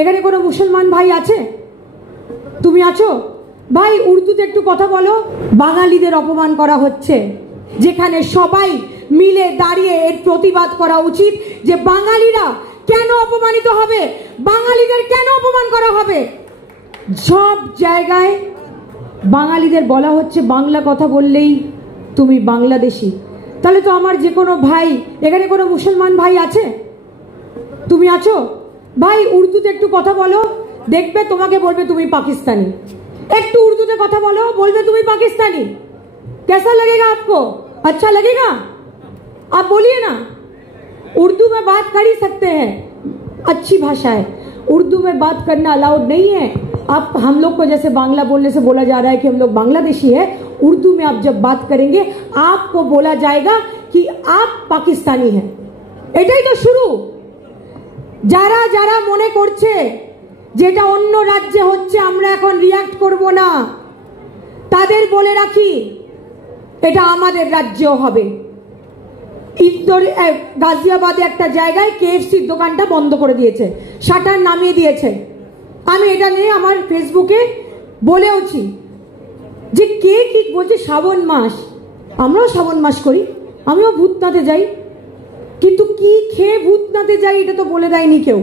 এখানে কোনো মুসলমান ভাই আছে? তুমি আছো? ভাই উর্দুতে একটু কথা বলো। বাঙালিদের অপমান করা হচ্ছে, যেখানে সবাই মিলে দাঁড়িয়ে এর প্রতিবাদ করা উচিত যে বাঙালিরা কেন অপমানিত হবে, বাঙালিদের কেন অপমান করা হবে। সব জায়গায় বাঙালিদের বলা হচ্ছে বাংলা কথা বললেই তুমি বাংলাদেশি। তাহলে তো আমার যে কোনো ভাই, এখানে কোনো মুসলমান ভাই আছে? তুমি আছো? ভাই উর্দুতে একটু কথা বলো, দেখবে তোমাকে বলবে তুমি পাকিস্তানি। একটু উर्दूতে কথা বলো, बोलবে তুমি पाकिस्तानी। कैसा लगेगा आपको? अच्छा लगेगा? आप बोलिए ना। उर्दू में बात कर ही सकते हैं, अच्छी भाषा है। उर्दू में बात करना अलाउड नहीं है। आप हम लोग को जैसे बांग्ला बोलने से बोला जा रहा है कि हम लोग बांग्लादेशी है, उर्दू में आप जब बात करेंगे आपको बोला जाएगा कि आप पाकिस्तानी हैं। এটাই তো শুরু। যারা যারা মনে করছে যেটা অন্য রাজ্যে হচ্ছে আমরা এখন রিঅ্যাক্ট করব না, তাদের বলে রাখি এটা আমাদের রাজ্যেও হবে। গাজিয়াবাদে একটা জায়গায় কেএফসির দোকানটা বন্ধ করে দিয়েছে, শাটার নামিয়ে দিয়েছে। আমি এটা নিয়ে আমার ফেসবুকে বলেওছি যে কে কি বলছে। শ্রাবণ মাস, আমরাও শ্রাবণ মাস করি, আমিও ভূতনাথে যাই, কিন্তু কি খেয়ে ভূতনাথে যাই এটা তো বলে দেয়নি কেউ।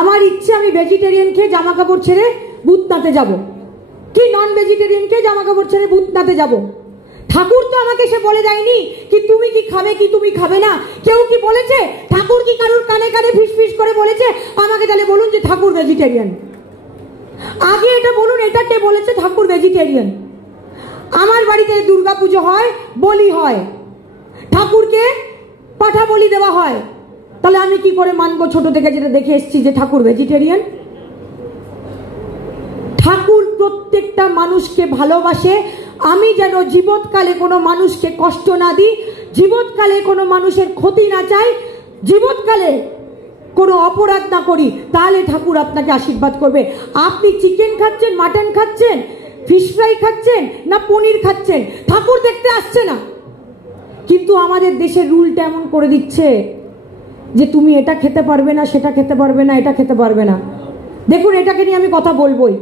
আমার ইচ্ছে আমি ভেজিটেরিয়ান খেয়ে জামা কাপড় ছেড়ে ভূতনাথে যাব, কি নন ভেজিটেরিয়ান খেয়ে জামা কাপড় ছেড়ে ভূতনাথে যাব। ঠাকুর তো আমাকে সে বলে দেয়নি কি তুমি কি খাবে কি তুমি খাবে না। কেউ কি বলেছে? ঠাকুর কি কারুর কানে কানে ফিস করে বলেছে? আমাকে তাহলে বলুন যে ঠাকুর ভেজিটেরিয়ান। আগে এটা বলুন, এটা কে বলেছে ঠাকুর ভেজিটেরিয়ান? আমার বাড়িতে দুর্গা পুজো হয়, বলি হয়, ঠাকুরকে পাঠা বলি দেওয়া হয়, তাহলে আমি কি করে মানবো ছোট থেকে যেটা দেখে এসেছি যে ঠাকুর ভেজিটেরিয়ান? ঠাকুর প্রত্যেকটা মানুষকে ভালোবাসে। আমি যেন জীবৎকালে কোনো মানুষকে কষ্ট না দিই, জীবৎকালে কোনো মানুষের ক্ষতি না চাই, জীবৎকালে কোনো অপরাধ না করি, তাহলে ঠাকুর আপনাকে আশীর্বাদ করবে। আপনি চিকেন খাচ্ছেন, মাটন খাচ্ছেন, ফিশ ফ্রাই খাচ্ছেন না পনির খাচ্ছেন, ঠাকুর দেখতে আসছে না। কিন্তু আমাদের দেশের রুলটা এমন করে দিচ্ছে যে তুমি এটা খেতে পারবে না, সেটা খেতে পারবে না, এটা খেতে পারবে না। দেখুন এটাকে নিয়ে আমি কথা বলবোই,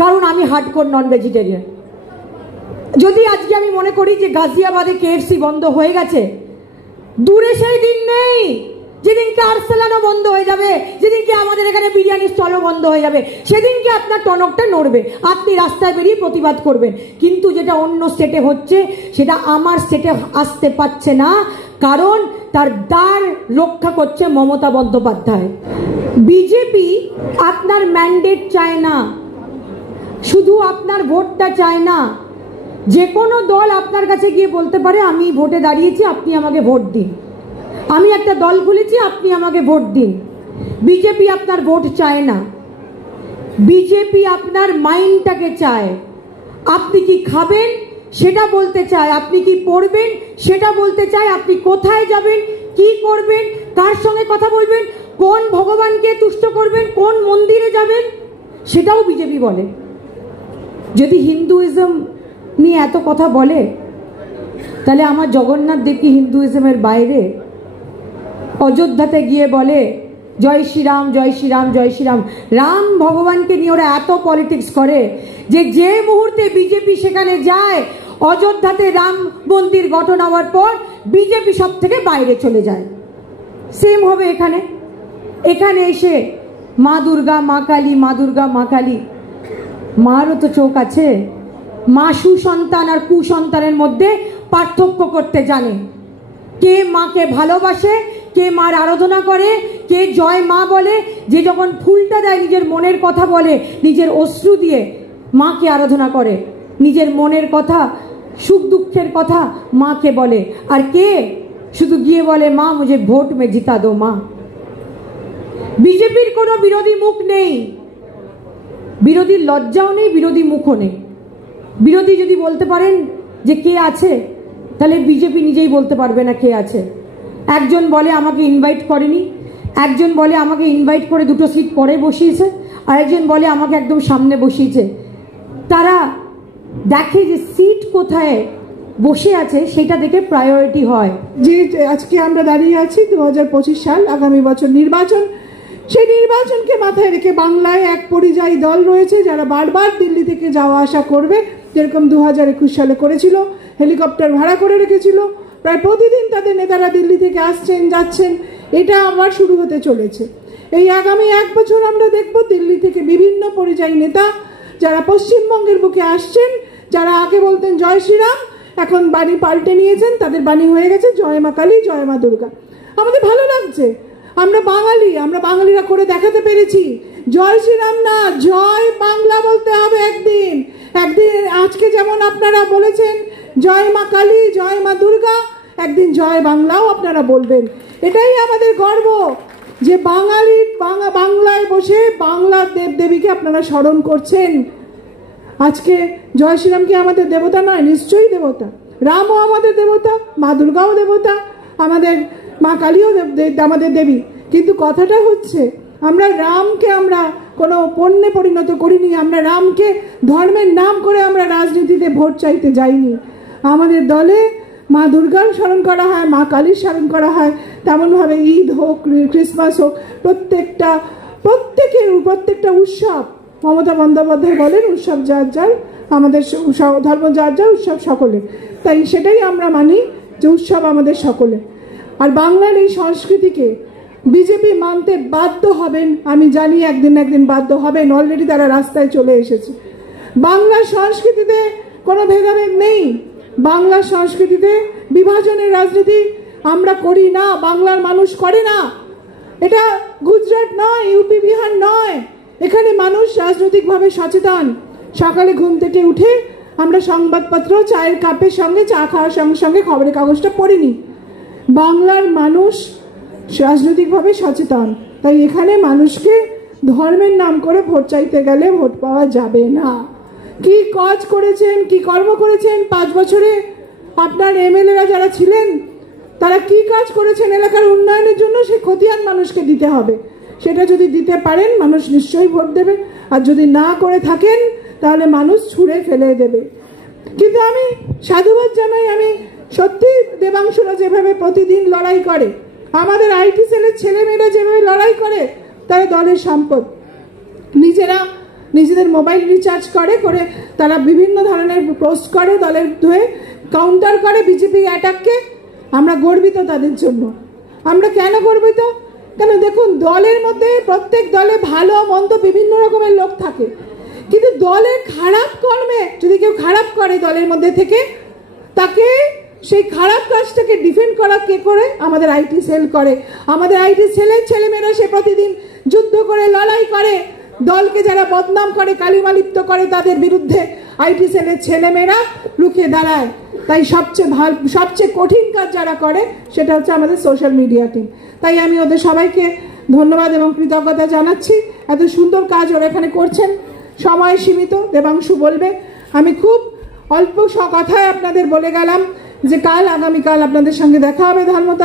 কারণ আমি হার্ডকোর নন ভেজিটেরিয়ান। যদি আজকে আমি মনে করি যে গাজিয়াবাদে কেএফসি বন্ধ হয়ে গেছে, দূরে সেই দিন নেই যেদিনকে আরসালানও বন্ধ হয়ে যাবে, যেদিনকে আমাদের এখানে বিরিয়ানি স্টলও বন্ধ হয়ে যাবে, সেদিনকে আপনার টনকটা নড়বে, আপনি রাস্তায় বেরিয়ে প্রতিবাদ করবেন। কিন্তু যেটা অন্য স্টেটে হচ্ছে সেটা আমার স্টেটে আসতে পারছে না, কারণ তার দ্বার রক্ষা করছে মমতা বন্দ্যোপাধ্যায়। বিজেপি আপনার ম্যান্ডেট চায় না, শুধু আপনার ভোটটা চায় না। যে কোনো দল আপনার কাছে গিয়ে বলতে পারে আমি ভোটে দাঁড়িয়েছি, আপনি আমাকে ভোট দিন, আমি একটা দল খুলেছি, আপনি আমাকে ভোট দিন। বিজেপি আপনার ভোট চায় না, বিজেপি আপনার মাইন্ডটাকে চায়। আপনি কি খাবেন সেটা বলতে চায়, আপনি কি পড়বেন সেটা বলতে চায়, আপনি কোথায় যাবেন, কি করবেন, কার সঙ্গে কথা বলবেন, কোন ভগবানকে তুষ্ট করবেন, কোন মন্দিরে যাবেন, সেটাও বিজেপি বলে। যদি হিন্দুইজম নিয়ে এত কথা বলে, তাহলে আমার জগন্নাথ দেব কি হিন্দুইজমের বাইরে? অযোধ্যাতে গিয়ে বলে জয় শ্রীরাম জয় শ্রীরাম জয় শ্রীরাম। রাম ভগবানকে নিয়ে ওরা এত পলিটিক্স করে যে যে মুহূর্তে বিজেপি সেখানে যায়, অযোধ্যাতে রাম মন্দির গঠন হওয়ার পর বিজেপি সব থেকে বাইরে চলে যায়। সেম হবে এখানে। এখানে এসে মা দুর্গা মা কালী, মা দুর্গা মা কালী। মারও তো চোখ আছে। মা সুসন্তান আর কুসন্তানের মধ্যে পার্থক্য করতে জানে। কে মাকে ভালোবাসে, কে মার আরাধনা করে, কে জয় মা বলে। যে যখন ফুলটা দেয় নিজের মনের কথা বলে, নিজের অশ্রু দিয়ে মাকে আরাধনা করে, নিজের মনের কথা, সুখ দুঃখের কথা মাকে বলে। আর কে শুধু গিয়ে বলে মা মুঝে ভোট মে জিতা দো মা। বিজেপির কোনো বিরোধী মুখ নেই, বিরোধীর লজ্জাও নেই, বিরোধী মুখও নেই। বিরোধী যদি বলতে পারেন যে কে আছে, তাহলে বিজেপি নিজেই বলতে পারবে না কে আছে। একজন বলে আমাকে ইনভাইট করেনি, একজন বলে আমাকে ইনভাইট করে দুটো সিট পরে বসিয়েছে, আরেকজন বলে আমাকে একদম সামনে বসিয়েছে। তারা দেখে যে সিট কোথায় বসে আছে সেটা দেখে প্রায়োরিটি হয়। যে আজকে আমরা দাঁড়িয়ে আছি 2025 সাল, আগামী বছর নির্বাচন, সেই নির্বাচনকে মাথায় রেখে বাংলায় এক পরিযায়ী দল রয়েছে যারা বারবার দিল্লি থেকে যাওয়া আসা করবে, যেরকম 2021 সালে করেছিল, হেলিকপ্টার ভাড়া করে রেখেছিল। প্রায় প্রতিদিন তাদের নেতারা দিল্লি থেকে আসছেন যাচ্ছেন, এটা আবার শুরু হতে চলেছে। এই আগামী 1 বছর আমরা দেখব দিল্লি থেকে বিভিন্ন পরিযায়ী নেতা যারা পশ্চিমবঙ্গের বুকে আসছেন, যারা আগে বলতেন জয় শ্রীরাম, এখন বাণী পাল্টে নিয়েছেন, তাদের বাণী হয়ে গেছে জয় মা কালী, জয় মা দুর্গা। আমাদের ভালো লাগছে, আমরা বাঙালি, আমরা বাঙালিরা করে দেখাতে পেরেছি। জয় শ্রীরাম না, জয় বাংলা বলতে হবে একদিন। আজকে যেমন আপনারা বলেছেন জয় মা কালী, জয় মা দুর্গা, একদিন জয় বাংলাও আপনারা বলবেন। এটাই আমাদের গর্ব যে বাংলায় বসে বাংলার দেবদেবীকে আপনারা স্মরণ করছেন। আজকে জয় শ্রীরাম কি আমাদের দেবতা নয়? নিশ্চয়ই দেবতা। রামও আমাদের দেবতা, মা দুর্গাও দেবতা, আমাদের মা কালীও আমাদের দেবী। কিন্তু কথাটা হচ্ছে আমরা রামকে আমরা কোনো পণ্যে পরিণত করিনি, আমরা রামকে ধর্মের নাম করে আমরা রাজনীতিতে ভোট চাইতে যাইনি। আমাদের দলে মা দুর্গার স্মরণ করা হয়, মা কালীর স্মরণ করা হয়, তেমনভাবে ঈদ হোক, ক্রিসমাস হোক, প্রত্যেকটা উৎসব, মমতা বন্দ্যোপাধ্যায় বলেন উৎসব যার যার, আমাদের ধর্ম যার যার, উৎসব সকলের। তাই সেটাই আমরা মানি যে উৎসব আমাদের সকলে। আর বাংলার এই সংস্কৃতিকে বিজেপি মানতে বাধ্য হবেন, আমি জানি একদিন বাধ্য হবেন, অলরেডি তারা রাস্তায় চলে এসেছে। বাংলার সংস্কৃতিতে কোনো ভেদাভেদ নেই, বাংলার সংস্কৃতিতে বিভাজনের রাজনীতি আমরা করি না, বাংলার মানুষ করে না। এটা গুজরাট নয়, ইউপি বিহার নয়, এখানে মানুষ রাজনৈতিকভাবে সচেতন। সকালে ঘুম থেকে উঠে আমরা সংবাদপত্র চায়ের কাপের সঙ্গে চা খাওয়ার সঙ্গে সঙ্গে খবরের কাগজটা পড়িনি। বাংলার মানুষ রাজনৈতিকভাবে সচেতন, তাই এখানে মানুষকে ধর্মের নাম করে ভোট চাইতে গেলে ভোট পাওয়া যাবে না। কি কাজ করেছেন, কি কর্ম করেছেন 5 বছরে আপনার এমএলএরা যারা ছিলেন, তারা কি কাজ করেছেন এলাকার উন্নয়নের জন্য, সে খতিয়ান মানুষকে দিতে হবে। সেটা যদি দিতে পারেন মানুষ নিশ্চয়ই ভোট দেবে, আর যদি না করে থাকেন তাহলে মানুষ ছুঁড়ে ফেলে দেবে। কিন্তু আমি সাধুবাদ জানাই, আমি সত্যি দেবাংশুরা যেভাবে প্রতিদিন লড়াই করে, আমাদের আইটি সেলের ছেলেমেয়েরা যেভাবে লড়াই করে, তারা দলের সম্পদ, নিজেদের মোবাইল রিচার্জ করে তারা বিভিন্ন ধরনের পোস্ট করে, দলের হয়ে কাউন্টার করে বিজেপি অ্যাটাককে। আমরা গর্বিত তাদের জন্য। আমরা কেন গর্বিত? কেন দেখুন, দলের মধ্যে প্রত্যেক দলে ভালো মন্দ বিভিন্ন রকমের লোক থাকে, কিন্তু দলের খারাপ কর্মে যদি কেউ খারাপ করে দলের মধ্যে থেকে, তাকে সেই খারাপ কাজটাকে ডিফেন্ড করা কে করে? আমাদের আইটি সেল করে। আমাদের আইটি সেলের ছেলেমেয়েরা সে প্রতিদিন যুদ্ধ করে, লড়াই করে, দলকে যারা বদনাম করে, কালিমালিপ্ত করে, তাদের বিরুদ্ধে আইটি সেলের ছেলেমেয়েরা রুখে দাঁড়ায়। তাই সবচেয়ে কঠিন কাজ যারা করে সেটা হচ্ছে আমাদের সোশ্যাল মিডিয়া টিম। তাই আমি ওদের সবাইকে ধন্যবাদ এবং কৃতজ্ঞতা জানাচ্ছি। এত সুন্দর কাজ ওরা এখানে করছেন। সময় সীমিত, দেবাংশু বলবে। আমি খুব অল্প কথায় আপনাদের বলে গেলাম যে আগামীকাল আপনাদের সঙ্গে দেখা হবে ধর্মতলা।